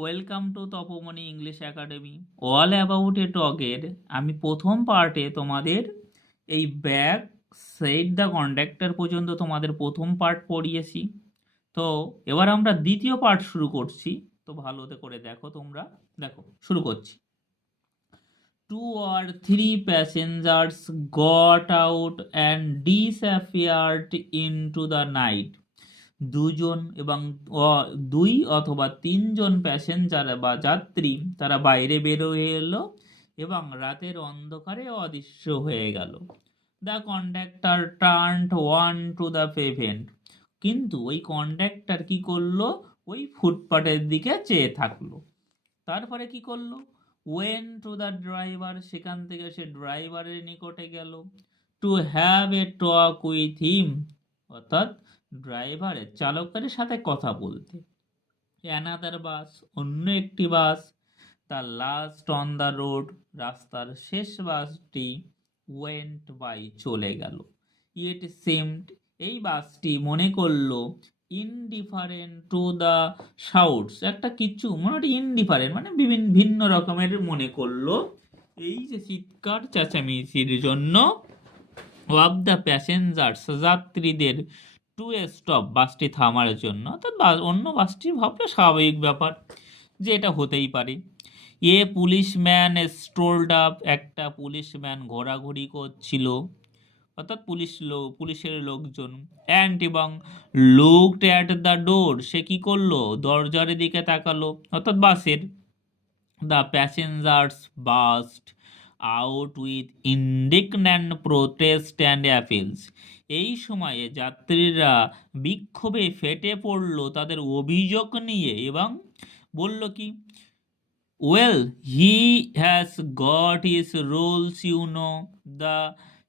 Welcome to Tapamani English academy. All about a ডগের আমি প্রথম পার্টে তোমাদের এই ব্যাগ সেইড দ্য কন্ডাক্টর পর্যন্ত তোমাদের প্রথম পার্ট পড়িয়েছি। তো এবার আমরা দ্বিতীয় পার্ট শুরু করছি। তো ভালোতে করে দেখো, তোমরা দেখো, শুরু করছি। 2 or 3 passengers got out and disappeared into the night. দুজন এবং দুই অথবা তিনজন প্যাসেঞ্জার বা যাত্রী তারা বাইরে বের হয়ে এলো এবং রাতের অন্ধকারে অদৃশ্য হয়ে গেল। The conductor turned one to the pavement. কিন্তু ওই কন্ডাক্টর কি করলো? ওই ফুটপাতের দিকে চেয়ে থাকলো। তারপরে কি করলো? ওয়েন টু দ্য ড্রাইভার, সেখান থেকে সে ড্রাইভারের নিকটে গেল। To have a talk with him, অর্থাৎ ড্রাইভারের চালকের সাথে কথা বলতে। অ্যানাদার বাস, অন্য একটি বাস। The last on the road, রাস্তার শেষ বাসটি। ওয়েন্ট বাই, চলে গেল। ইট সিমড, এই বাসটি মনে করলো। ইনডিফারেন্ট টু দ্য শাউটস, একটা কিছু মোটামুটি ইনডিফারেন্ট মানে বিভিন্ন ভিন্ন রকমের মনে করলো এই যে চিৎকার চেঁচামেচির জন্য। অফ দ্য প্যাসেঞ্জার্স, যাত্রীদের। টু স্টপ, বাসটি থামার জন্য, অর্থাৎ অন্য বাসটি ভাবলে স্বাভাবিক ব্যাপার যে এটা হতেই পারে। এ পুলিশম্যান স্ট্রোলড আপ, একটা পুলিশম্যান ঘোরাঘুরি করছিল, অর্থাৎ পুলিশের লোকজন। অ্যান্ড এবং লুকড অ্যাট দ্য ডোর, সে কি করলো? দরজার দিকে তাকালো, অর্থাৎ বাসের। The passengers burst out with indignant protest and appeals, এই সময়ে যাত্রীরা বিক্ষোভে ফেটে পড়ল তাদের অভিযোগ নিয়ে এবং বলল কি? Well he has got his rules you know, the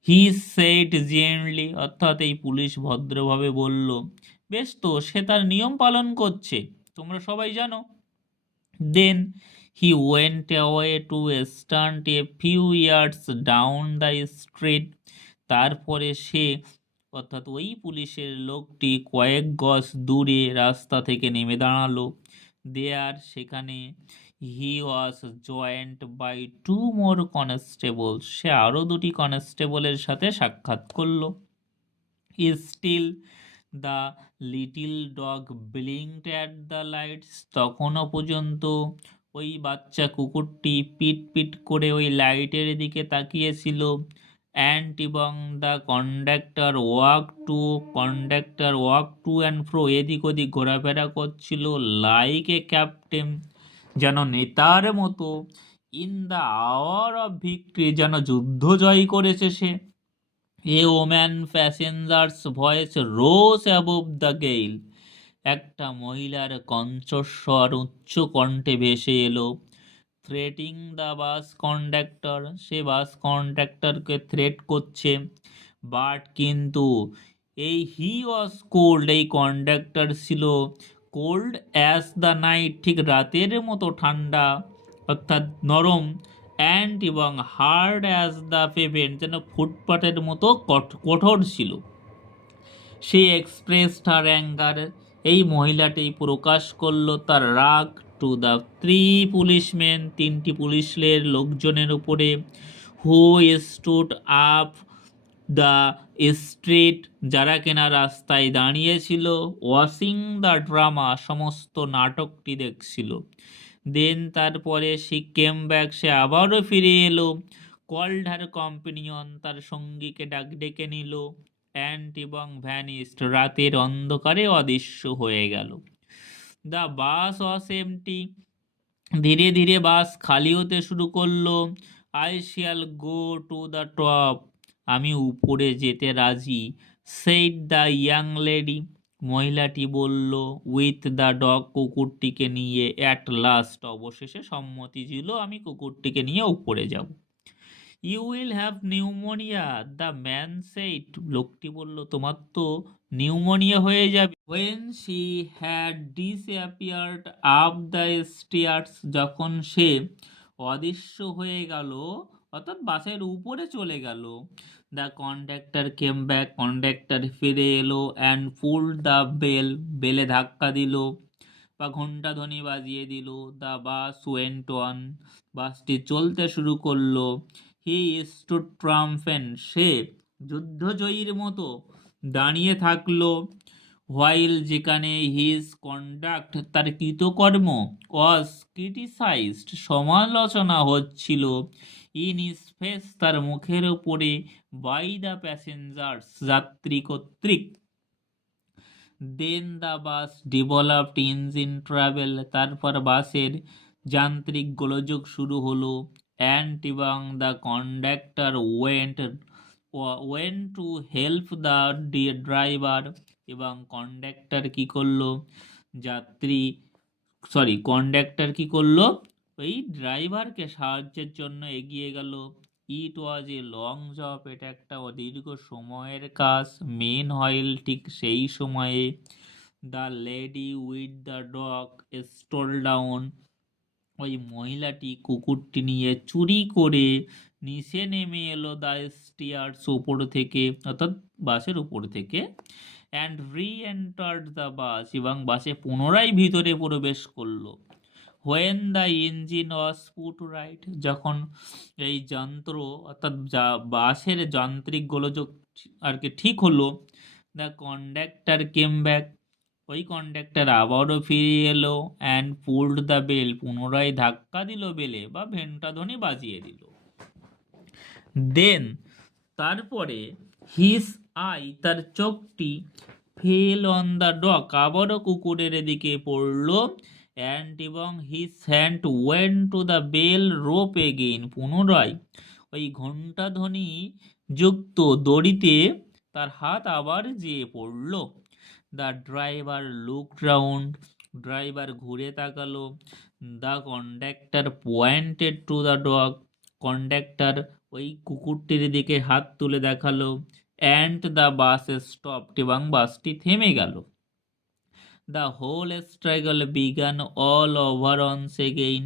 he said gently, অর্থাৎ এই পুলিশ ভদ্রভাবে বলল, বেশ তো, সে তার নিয়ম পালন করছে, তোমরা সবাই জানো। Then he went away to stand a few yards down the street, তারপরে সে, অর্থাৎ ওই পুলিশের লোকটি কয়েক গজ দূরে রাস্তা থেকে নেমে দাঁড়ালো। দেয়ার, সেখানে। He was joined by 2 more constable, সে আরও 2টি কনস্টেবলের সাথে সাক্ষাৎ করলো। Still the little dog blinked at the lights, তখনও পর্যন্ত ওই বাচ্চা কুকুরটি পিট পিট করে ওই লাইটের দিকে তাকিয়েছিল। অ্যান্ড এবং the conductor walk to and fro, এদিক ওদিক ঘোরাফেরা করছিল। লাইক এ ক্যাপ্টেন, যেন নেতার মতো। In the hour of victory, যেন যুদ্ধ জয় করেছে সে। A woman passenger's voice rose above the gale, একটা মহিলার কণ্ঠস্বর উচ্চ কণ্ঠে ভেসে এলো। থ্রেটিং দ্য বাস কন্ডাক্টর, সে বাস কন্ডাক্টরকে থ্রেট করছে। বাট কিন্তু এই হি ওয়াজ কোল্ড, এই কন্ডাক্টর ছিল কোল্ড অ্যাজ দ্য নাইট, ঠিক রাতের মতো ঠান্ডা, অর্থাৎ নরম। অ্যান্ড এবং হার্ড অ্যাজ দ্য পেভেন্ট, যেন ফুটপাতের মতো কঠোর ছিল। সে এক্সপ্রেস হার অ্যাঙ্গার, এই মহিলাটি প্রকাশ করলো তার রাগ। টু দ্য 3 পুলিশম্যান, 3টি পুলিশের লোকজনের উপরে। হু স্টুড আপ দ্য স্ট্রিট, যারা কেনা রাস্তায় দাঁড়িয়েছিল। ওয়াচিং দ্য ড্রামা, সমস্ত নাটকটি দেখছিল। দেন তারপরে সে কেম ব্যাক, সে আবারও ফিরে এলো। কল্ড হার কম্পানিয়ন, তার সঙ্গীকে ডেকে নিল। অ্যান্ড এবং ভ্যানিস্ট, রাতের অন্ধকারে অদৃশ্য হয়ে গেল। দ্য বাস ওয়াজ এমটি, ধীরে ধীরে বাস খালি হতে শুরু করলো। I shall go to the top, আমি উপরে যেতে রাজি। সেইড দ্য ইয়াং লেডি, মহিলাটি বলল। উইথ দ্য ডগ, কুকুরটিকে নিয়ে। অ্যাট লাস্ট, অবশেষে সম্মতি ছিল, আমি কুকুরটিকে নিয়ে উপরে যাব। You will have pneumonia, the man said, লোকটি বলল, তোমার তো নিউমোনিয়া হয়ে যাবে। When she had disappeared up the stairs, যখন সে অদৃশ্য হয়ে গেল, অর্থাৎ বাসের উপরে চলে গেল। The conductor came back, conductor ফিরে এলো। অ্যান্ড পুল দ্য বেল, বেলে ধাক্কা দিল, বা ঘণ্টাধ্বনি বাজিয়ে দিল। দ্য বাস ওয়েন্ট অন, বাসটি চলতে শুরু করলো। হি স্টুড ট্রাম্পেন্ট, সে যুদ্ধজয়ীর মতো দাঁড়িয়ে থাকলো। হোয়াইল, যেখানে হিজ কন্ডাক্ট, তার কৃতকর্ম, ওয়াজ ক্রিটিসাইজড, সমালোচনা হচ্ছিল, ইন হিজ ফেস, তার মুখের উপরে, বাই দ্য প্যাসেঞ্জার্স, যাত্রী কর্তৃক। Then the bus developed engine trouble, তারপর বাসের যান্ত্রিক গোলযোগ শুরু হলো। অ্যান্ড এবং the conductor went to help the driver, এবং কন্ডাক্টর কি করলো, কন্ডাক্টর কি করলো, ওই ড্রাইভারকে সাহায্যের জন্য এগিয়ে গেল। ইট ওয়াজ এ লং জব, এটা একটা দীর্ঘ সময়ের কাজ। মেন হয়েল, ঠিক সেই সময়ে, the lady with the dog stole down, ওই মহিলাটি কুকুরটি নিয়ে চুরি করে নিচে নেমে এলো। দ্য স্টিয়ার্স, উপর থেকে, অর্থাৎ বাসের উপর থেকে। অ্যান্ড রি এন্টার্ড দ্য বাস, এবং বাসে পুনরায় ভিতরে প্রবেশ করলো। When the engine was put right, যখন এই যন্ত্র অর্থাৎ বাসের যান্ত্রিক গোলযোগ আর কি ঠিক হলো। দ্য কন্ডাক্টর কেম ব্যাক, ওই কন্ডাক্টর আবারও ফিরে এলো। অ্যান্ড পুলড দ্য বেল, পুনরায় ধাক্কা দিল বেলে বা ঘণ্টাধ্বনি বাজিয়ে দিল। দেন, তারপরে, হিজ আই, তার চোখটি, ফেল অন দ্য ডগ, আবারও কুকুরের দিকে পড়ল। অ্যান্ড এবং his hand went to the bell rope again, পুনরায় ওই ঘণ্টাধ্বনি যুক্ত দড়িতে তার হাত আবার যেয়ে পড়ল। The driver looked round, driver ঘুরে তাকালো। The conductor pointed to the dog, conductor ওই কুকুরটির দিকে হাত তুলে দেখালো। অ্যান্ড দ্য বাস স্টপড, এবং বাসটি থেমে গেল। The whole struggle began all over once again,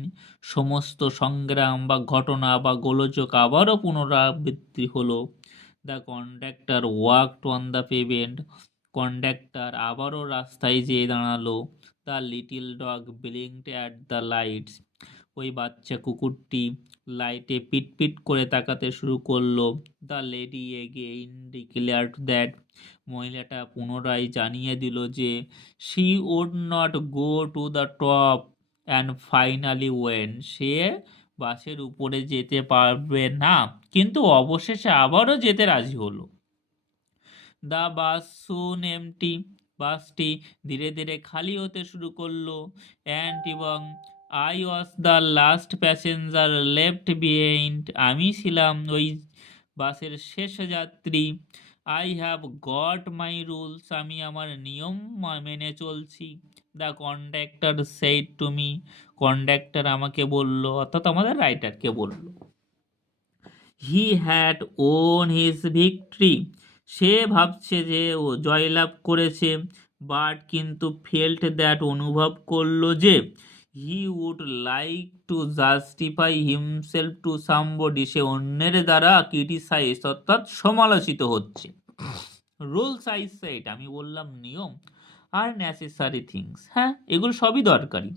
সমস্ত সংগ্রাম বা ঘটনা বা গোলযোগ আবারও পুনরাবৃত্তি হলো। The conductor walked on the pavement, কন্ডাক্টর আবারও রাস্তায় যেয়ে দাঁড়ালো। The little dog blinked at the lights, ওই বাচ্চা কুকুরটি লাইটে পিটপিট করে তাকাতে শুরু করলো। The lady again declared that, মহিলাটা পুনরায় জানিয়ে দিল যে, she would not go to the top and finally went, সে বাসের উপরে যেতে পারবে না, কিন্তু অবশেষে আবারও যেতে রাজি হলো। দ্য বাস সুন এমটি, বাসটি ধীরে ধীরে খালি হতে শুরু করলো। অ্যান্ড এবং I was the last passenger left behind, আমি ছিলাম ওই বাসের শেষ যাত্রী। I have got my rules, আমি আমার নিয়ম মেনে চলছি। The conductor said to me, কন্ডাক্টর আমাকে বলল, অর্থাৎ আমাদের রাইটারকে বলল। He had won his victory, সে ভাবছে যে ও জয়লাভ করেছে। বাট, কিন্তু, ফেল্ট দ্যাট, অনুভব করলো যে, he would like to justify himself to somebody, সে অন্যের দ্বারা ক্রিটিসাইজ অর্থাৎ সমালোচিত হচ্ছে। রুলস আই সেড, আমি বললাম নিয়ম, আর নেসেসারি থিংস, হ্যাঁ এগুলো সবই দরকারি।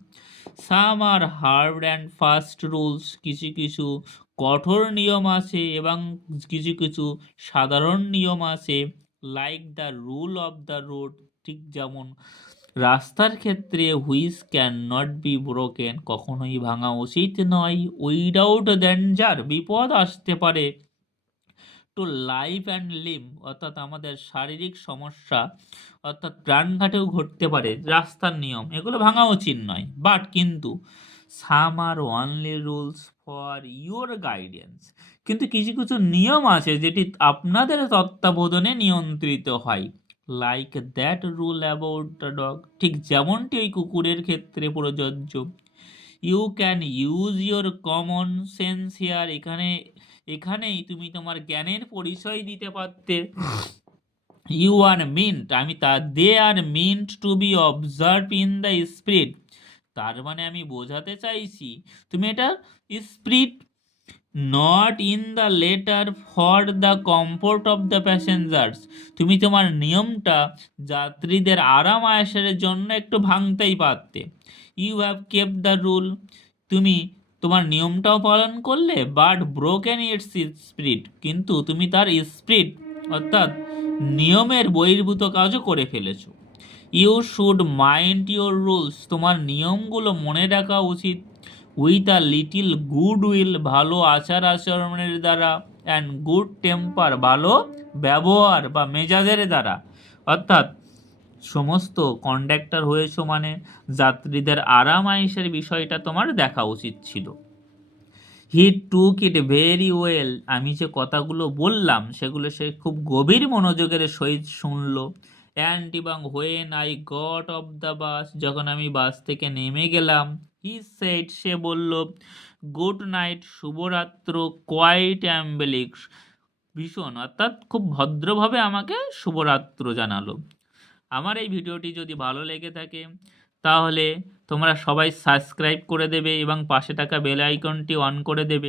সাম আর হার্ড অ্যান্ড ফাস্ট রুলস, কিছু কিছু কঠোর নিয়ম আছে এবং কিছু কিছু সাধারণ নিয়ম আছে। Like the rule of the road, ঠিক যেমন রাস্তার ক্ষেত্রে, which can not be broken, কখনোই ভাঙা উচিত নয়। উইদাউট ডেঞ্জার, বিপদ আসতে পারে। টু লাইফ অ্যান্ড লিম, অর্থাৎ আমাদের শারীরিক সমস্যা অর্থাৎ প্রাণঘাতেও ঘটতে পারে, রাস্তার নিয়ম এগুলো ভাঙা উচিত নয়। বাট, কিন্তু, some are only rules for your guidance, কিন্তু কিছু কিছু নিয়ম আছে যেটি আপনাদের তত্ত্বাবধানে নিয়ন্ত্রিত হয়। Like that rule about the dog, ঠিক যেমনটি ওই কুকুরের ক্ষেত্রে প্রযোজ্য। You can use your common sense here, এখানেই তুমি তোমার জ্ঞানের পরিচয় দিতে পারতে। You are meant, they are meant to be observe in the spirit, তার মানে আমি বোঝাতে চাইছি তুমি এটা spirit not in the letter for the comfort of the passengers. তুমি তোমার নিয়মটা যাত্রীদের আরাম আয়েসের জন্য একটু ভাঙতেই পারতে। You have kept the rule, তুমি তোমার নিয়মটাও পালন করলে, বাট ব্রোকেন ইটস স্পিরিট, কিন্তু তুমি তার স্পিরিট অর্থাৎ নিয়মের বহির্ভূত কাজও করে ফেলেছো। You should mind your rules, তোমার নিয়মগুলো মনে রাখা উচিত। With a little good will, ভালো আচার আচরণের দ্বারা, অ্যান্ড গুড টেম্পার, ভালো ব্যবহার বা মেজাজের দ্বারা। অর্থাৎ সমস্ত কন্ডাক্টর হয়েছো মানে যাত্রীদের আরাম আয়েসের বিষয়টা তোমার দেখা উচিত ছিল। হি টুক ইট ভেরি ওয়েল, আমি যে কথাগুলো বললাম সেগুলো সে খুব গভীর মনোযোগের সহিত শুনলো। অ্যান্ড এবং when I got off the bus, যখন আমি বাস থেকে নেমে গেলাম, হি সেড, সে বলল, গুড নাইট, শুভরাত্র, কোয়াইট অ্যাম্বেলিক, ভীষণ অর্থাৎ খুব ভদ্রভাবে আমাকে শুভরাত্র জানালো। আমার এই ভিডিওটি যদি ভালো লেগে থাকে তাহলে তোমরা সবাই সাবস্ক্রাইব করে দেবে এবং পাশে থাকা বেল আইকনটি অন করে দেবে।